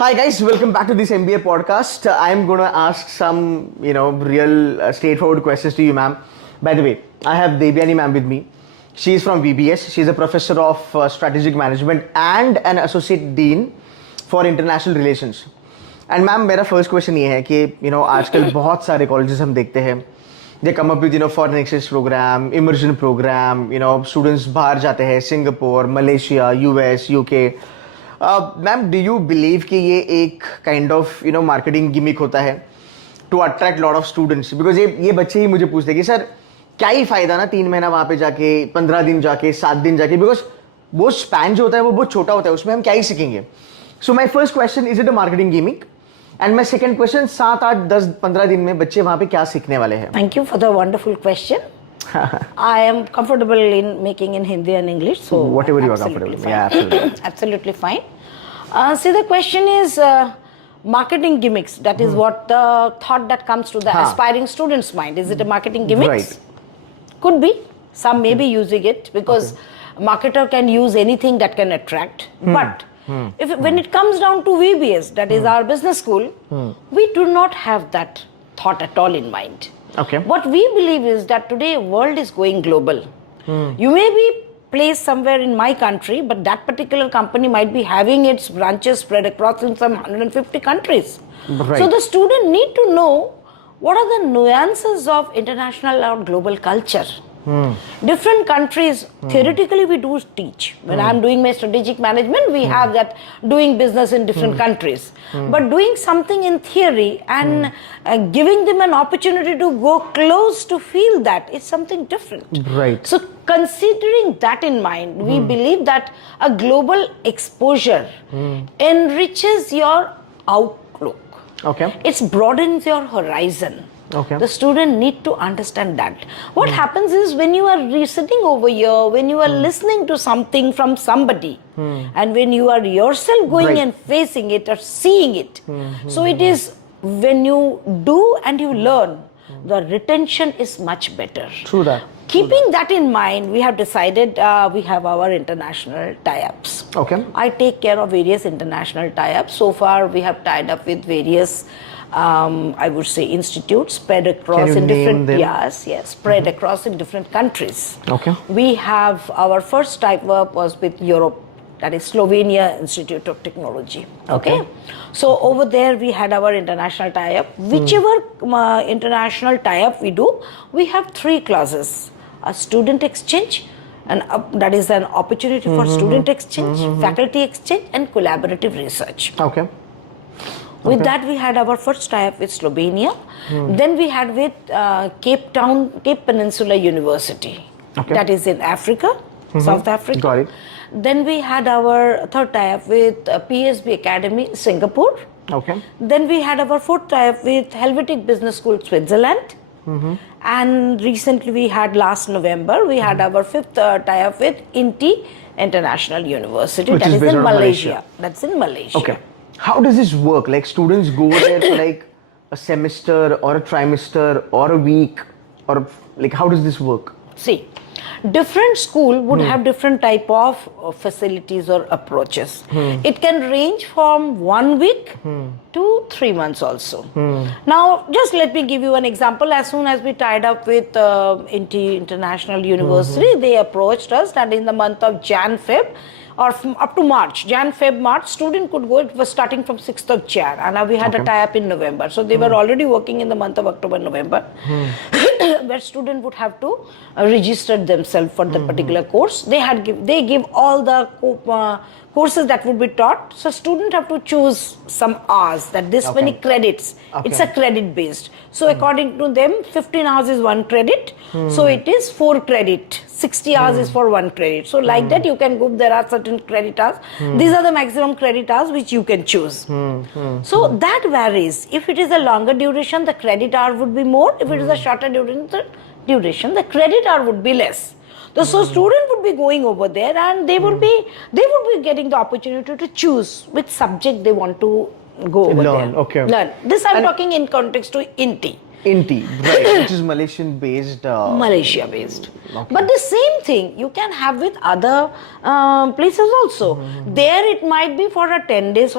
Hi guys, welcome back to this MBA podcast. I'm going to ask some, real straightforward questions to you, ma'am. By the way, I have Devyani ma'am with me. She is from VBS. She is a professor of strategic management and an associate dean for international relations. And ma'am, मेरा first question ये है कि आजकल बहुत सारे colleges हम देखते हैं. They come up with foreign exchange program, immersion program. Students बाहर जाते हैं, Singapore, Malaysia, US, UK. Ma'am do you believe कि ये एक काइंड ऑफ मार्केटिंग गिमिक होता है to attract lot of students? Because ये बच्चे ही मुझे पूछते कि सर क्या ही फायदा ना 3 महीना वहां पे जाके, 15 दिन जाके, 7 दिन जाके, बिकॉज वो स्पैन जो होता है वो बहुत छोटा होता है, उसमें हम क्या ही सीखेंगे. So my first question, is it a marketing gimmick? And my second question, 7, 8, 10, 15 दिन में बच्चे वहां पे क्या सीखने वाले हैं? Thank you for the wonderful question. I am comfortable in making in Hindi and English, so whatever you are comfortable. Yeah, absolutely. Absolutely fine. See, the question is marketing gimmicks. That is what the thought that comes to the aspiring student's mind. Is it a marketing gimmick? Right. Could be. Some may be using it because marketer can use anything that can attract. But when it comes down to VBS, that is our business school, we do not have that thought at all in mind. Okay. What we believe is that today world is going global. You may be placed somewhere in my country, but that particular company might be having its branches spread across in some 150 countries. Right. So the student need to know what are the nuances of international or global culture. Different countries, theoretically we do teach. When I'm doing my strategic management, we have that doing business in different countries. But doing something in theory and giving them an opportunity to go close to feel that is something different. Right. So considering that in mind, we believe that a global exposure enriches your outlook. Okay. It broadens your horizon. Okay. The student need to understand that. What happens is when you are sitting over here, when you are listening to something from somebody, and when you are yourself going and facing it or seeing it, so it is when you do and you learn, the retention is much better. True that. Keeping that in mind, we have decided we have our international tie-ups. Okay. I take care of various international tie-ups. So far, we have tied up with various I would say institutes spread across in different spread across in different countries. Okay. We have our first tie-up was with Europe, that is Slovenia Institute of Technology. Okay. So over there we had our international tie-up. Whichever international tie-up we do, we have 3 clauses: a student exchange, and that is an opportunity for student exchange, faculty exchange, and collaborative research. Okay. With that, we had our first tie-up with Slovenia. Then we had with Cape Peninsula University. Okay. That is in Africa, South Africa. Got it. Then we had our third tie-up with PSB Academy, Singapore. Okay. Then we had our fourth tie-up with Helvetic Business School, Switzerland. And recently we had last November, we had our fifth tie-up with INTI International University. Which that is is in based out of Malaysia. That's in Malaysia. Okay. How does this work? Like students go there for like a semester or a trimester or a week, or like how does this work? See, different school would have different type of facilities or approaches. It can range from 1 week to 3 months also. Now, just let me give you an example. As soon as we tied up with INTI International University, they approached us that in the month of Jan-Feb, or up to March, Jan-Feb-March, student could go. It was starting from 6th of Jan, and now we had a tie-up in November. So they were already working in the month of October, November, where student would have to register themselves for the particular course. They give all the courses that would be taught. So student have to choose some hours, that this many credits. It's a credit based. So according to them, 15 hours is 1 credit. So it is 4 credit. 60 hours is for 1 credit. So like that you can go, there are certain credit hours. These are the maximum credit hours which you can choose. So that varies. If it is a longer duration, the credit hour would be more. If it is a shorter duration, the credit hour would be less. So student would be going over there and they would be getting the opportunity to choose which subject they want to go over there. Okay. Learn. This I'm talking in context to INTI. Inti, right, which is Malaysian based. Malaysia based. But the same thing you can have with other places also. There it might be for a 10 days,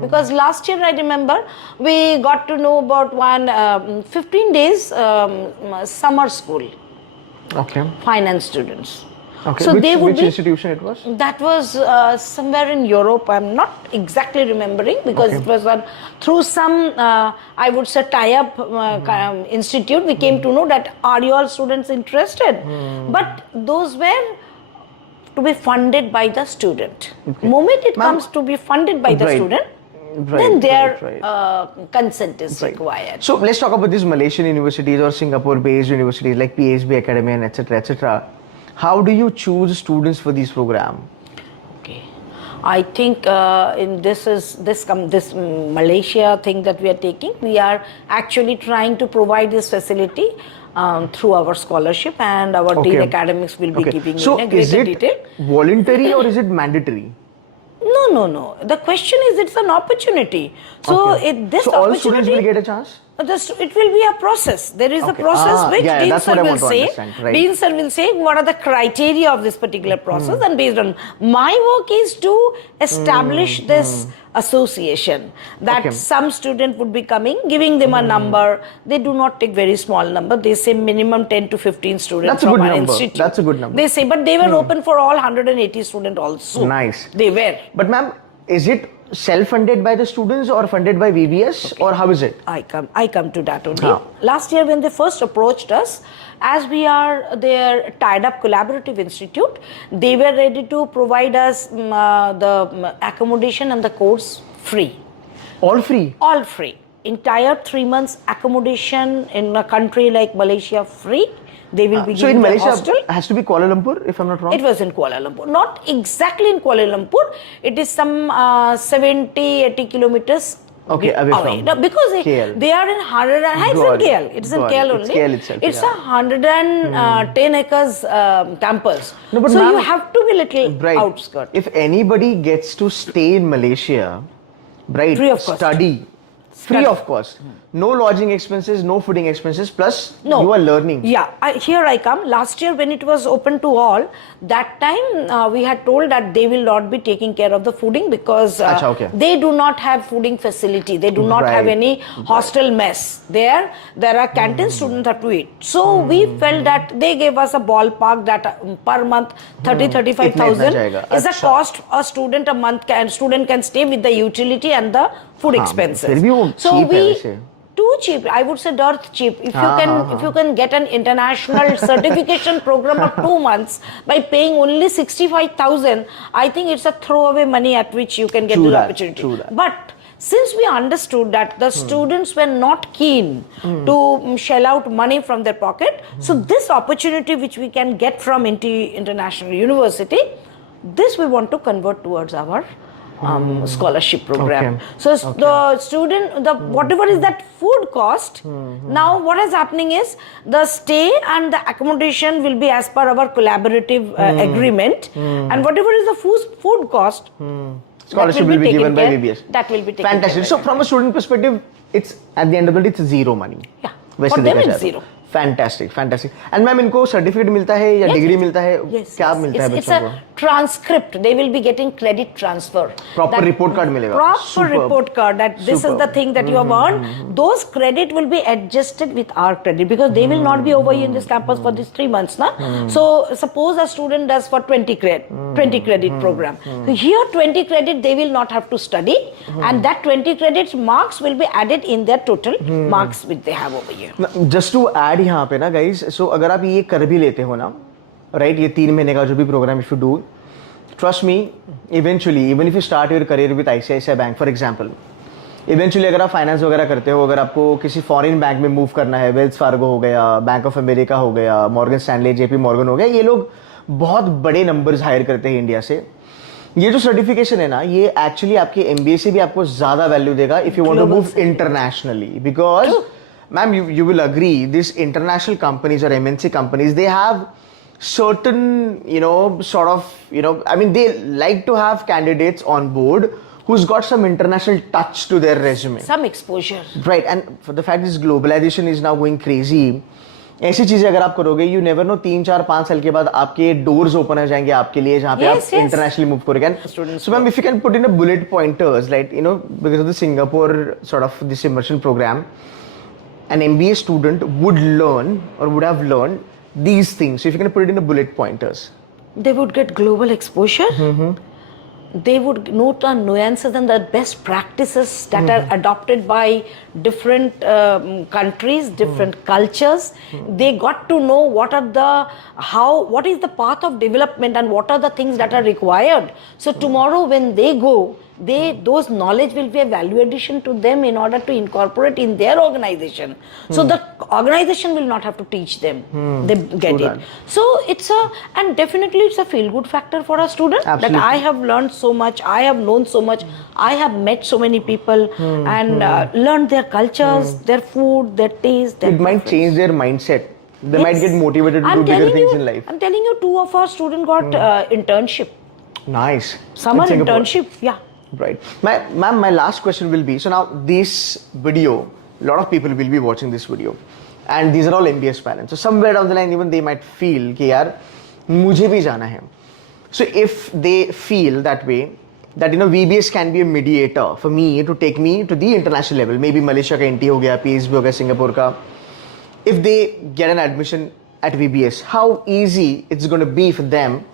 because last year I remember we got to know about one 15 days summer school. Okay. Finance students. Okay. So Which institution it was? That was somewhere in Europe. I'm not exactly remembering, because it was through some, I would say, tie-up institute. We came to know that are you all students interested? But those were to be funded by the student. Moment it comes to be funded by the student, then their consent is required. So let's talk about these Malaysian universities or Singapore-based universities like PSB Academy and etc. etc. How do you choose students for these programs? Okay, I think in this Malaysia thing that we are taking, we are actually trying to provide this facility through our scholarship, and our Dean Academics will be giving you in a greater detail. Voluntary or is it mandatory? No. The question is, it's an opportunity. So so all students will get a chance? It will be a process. There is a process which Dean Sir will say. Dean Sir will say what are the criteria of this particular process, and based on my work is to establish this association, that some student would be coming, giving them a number. They do not take very small number. They say minimum 10 to 15 students from an institute. That's a good number. They say, but they were open for all 180 students also. Nice. They were. But ma'am, is it self-funded by the students or funded by VBS or how is it? I come to that only. Last year when they first approached us, as we are their tied up collaborative institute, they were ready to provide us the accommodation and the course free. All free? All free. Entire 3 months accommodation in a country like Malaysia free. They will be so in Malaysia, hostel. Has to be Kuala Lumpur, if I'm not wrong? It was in Kuala Lumpur. Not exactly in Kuala Lumpur. It is some 70-80 kilometers away from no, because KL. They are in 100 and it's in KL. It's in KL only. It's KL itself. It's a 110 acres campus. No, but so you have to be little outskirts. If anybody gets to stay in Malaysia, free of cost. Study, free of cost. No lodging expenses, no fooding expenses, plus you are learning. Yeah, here I come. Last year when it was open to all, that time we had told that they will not be taking care of the fooding, because they do not have fooding facility. They do not have any hostel mess. There are canteen students have to eat. So we felt that they gave us a ballpark that per month 30-35,000 is the cost a student a month student can stay with the utility and the food expenses. So we too cheap, I would say dirt cheap. If you can get an international certification program of 2 months by paying only 65,000, I think it's a throwaway money at which you can get the opportunity. But since we understood that the students were not keen to shell out money from their pocket, so this opportunity which we can get from International University, this we want to convert towards our scholarship program. So the student, whatever is that food cost, now what is happening is the stay and the accommodation will be as per our collaborative agreement, and whatever is the food cost, scholarship will be given by VBS. That will be taken. Fantastic. So from a student perspective, it's at the end of the day, it's zero money. Yeah. For them it's zero. Fantastic. And ma'am, इनको certificate मिलता है या degree मिलता है? क्या मिलता है बच्चों को? It's a transcript. They will be getting credit transfer. Proper report card मिलेगा. Proper report card. That this is the thing that you have earned. Those credit will be adjusted with our credit, because they will not be over here in this campus for these 3 months, na? So suppose a student does for 20 credit program. So here 20 credit they will not have to study, and that 20 credits marks will be added in their total marks which they have over here. Just to add यहाँ पे ना guys, सो अगर आप ये कर भी लेते हो ना, राइट, ये 3 महीने का जो भी programme if you do, trust me, eventually even if you start your career with ICICI bank for example, eventually अगर आप फाइनेंस वगैरह करते हो, अगर आपको किसी फॉरेन बैंक में मूव करना है, वेल्स फार्गो हो गया, बैंक ऑफ अमेरिका हो गया, मॉर्गन स्टैनले, जेपी मॉर्गन हो गया, ये लोग बहुत बड़े नंबर्स हायर करते हैं इंडिया से. ये जो सर्टिफिकेशन है ना, ये एक्चुअली आपके एमबीए से भी आपको ज्यादा वैल्यू देगा if you want to move internationally, because ma'am, you will agree, these international companies or MNC companies, they have certain, I mean, they like to have candidates on board who's got some international touch to their resume. Some exposure. Right, and for the fact is globalization is now going crazy. ऐसी चीजें अगर आप करोगे, you never know, 3-4-5 साल के बाद आपके doors open हो जाएंगे आपके लिए, जहाँ पे आप internationally move करोगे. So ma'am, if you can put in a bullet pointers, like, you know, because of the Singapore sort of this immersion program, an MBA student would learn or would have learned these things. So if you can put it in a bullet pointers. They would get global exposure. They would note the nuances and the best practices that are adopted by different countries, different cultures. They got to know what is the path of development and what are the things that are required. So tomorrow when they go, those knowledge will be a value addition to them in order to incorporate in their organization. So the organization will not have to teach them. They get it. So and definitely it's a feel good factor for a student. Absolutely. That I have learned so much, I have known so much, I have met so many people and learned their cultures, their food, their taste. Their it might change their mindset. They might get motivated to do bigger things in life. I'm telling you, 2 of our students got internship. Nice. Summer internship, yeah. Right. Ma'am, my last question will be, so now this video, a lot of people will be watching this video and these are all MBA aspirants. So somewhere down the line even they might feel कि यार मुझे भी जाना है. So if they feel that way, that, you know, VBS can be a mediator for me to take me to the international level, maybe Malaysia का NT हो गया, PSB हो गया, Singapore का. If they get an admission at VBS, how easy it's going to be for them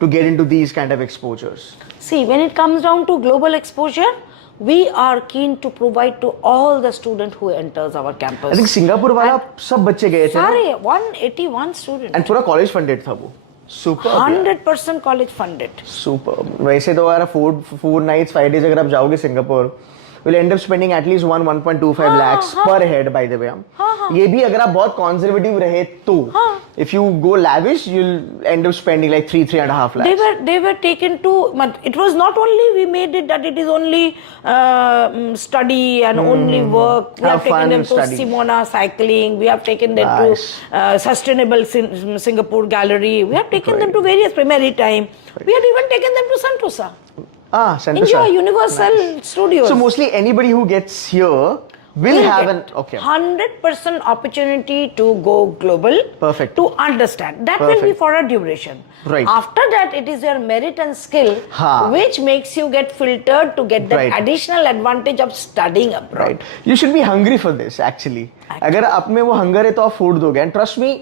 to get into these kind of exposures? See, when it comes down to global exposure, we are keen to provide to all the students who enters our campus. I think Singapore वाला सब बच्चे गए थे. सारे 181 students. And पूरा college funded था वो. Super. 100% college funded. Super. वैसे तो यार 4 nights 5 days अगर आप जाओगे Singapore, will end up spending at least 1.25 lakhs per head, by the way. ये भी अगर आप बहुत conservative रहे तो, if you go lavish, you'll end up spending like 3.5 lakhs. They were taken to, it was not only we made it that it is only study and only work. We have taken them to Simona cycling. We have taken them to sustainable Singapore gallery. We have taken them to various maritime. We have even taken them to Sentosa. Sentosa. Enjoy Universal Studios. So mostly anybody who gets here will have an 100% opportunity to go global. Perfect. To understand. That will be for a duration. Right. After that, it is your merit and skill which makes you get filtered to get the additional advantage of studying abroad. Right. You should be hungry for this actually. अगर आप में वो hunger है तो आप food दोगे. And trust me,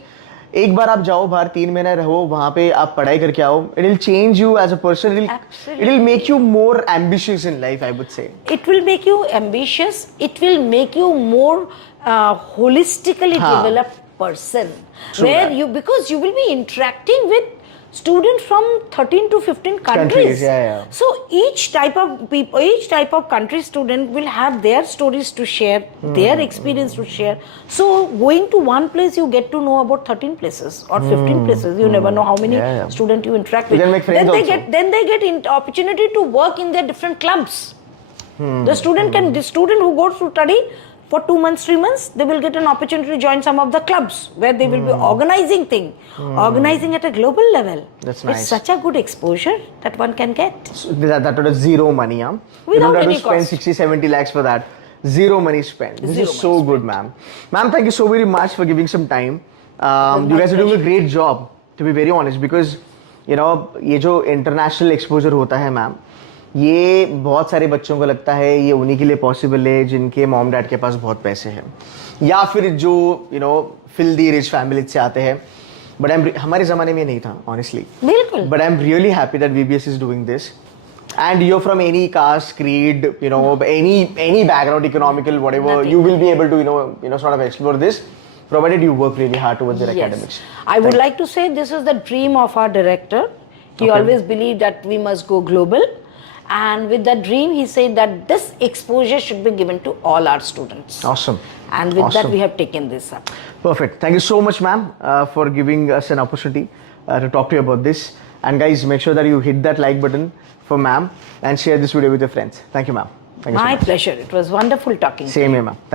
एक बार आप जाओ बाहर 3 महीने रहो वहाँ पे आप पढ़ाई करके आओ, it will change you as a person. It will make you more ambitious in life, I would say. It will make you ambitious. It will make you more holistically developed person. Because you will be interacting with students from 13 to 15 countries. So each type of people, each type of country student will have their stories to share, their experience to share. So going to one place, you get to know about 13 places or 15 places. You never know how many students you interact with. You can make friends then they get opportunity to work in their different clubs. The student who goes to study for 2 months, 3 months, they will get an opportunity to join some of the clubs where they will be organizing at a global level. That's nice. It's such a good exposure that one can get. So that was zero money, huh? Without you don't have any to spend cost. 60-70 lakhs for that. Zero money spent. This is so good, ma'am. Ma'am, thank you so very much for giving some time. You guys are doing a great job, to be very honest, because, you know, ये जो international exposure होता है, ma'am, ये बहुत सारे बच्चों को लगता है ये उन्हीं के लिए पॉसिबल है जिनके मॉम डैड के पास बहुत पैसे हैं या फिर जो फिल्दी रिच फैमिली से आते हैं बट हमारे ज़माने में नहीं था ऑनेस्टली बिल्कुल but I am really happy that VBS is doing this and you're from any caste, creed, any background, economical, whatever, you will be able to sort of explore this, provided you work really hard towards your academics. I would like to say this is the dream of our director. He always believed that we must go global. And with that dream, he said that this exposure should be given to all our students. Awesome. And with that, we have taken this up. Perfect. Thank you so much, ma'am, for giving us an opportunity to talk to you about this. And guys, make sure that you hit that like button for ma'am and share this video with your friends. Thank you, ma'am. Thank you so much. My pleasure. It was wonderful talking to you. Same here, ma'am. Thank you.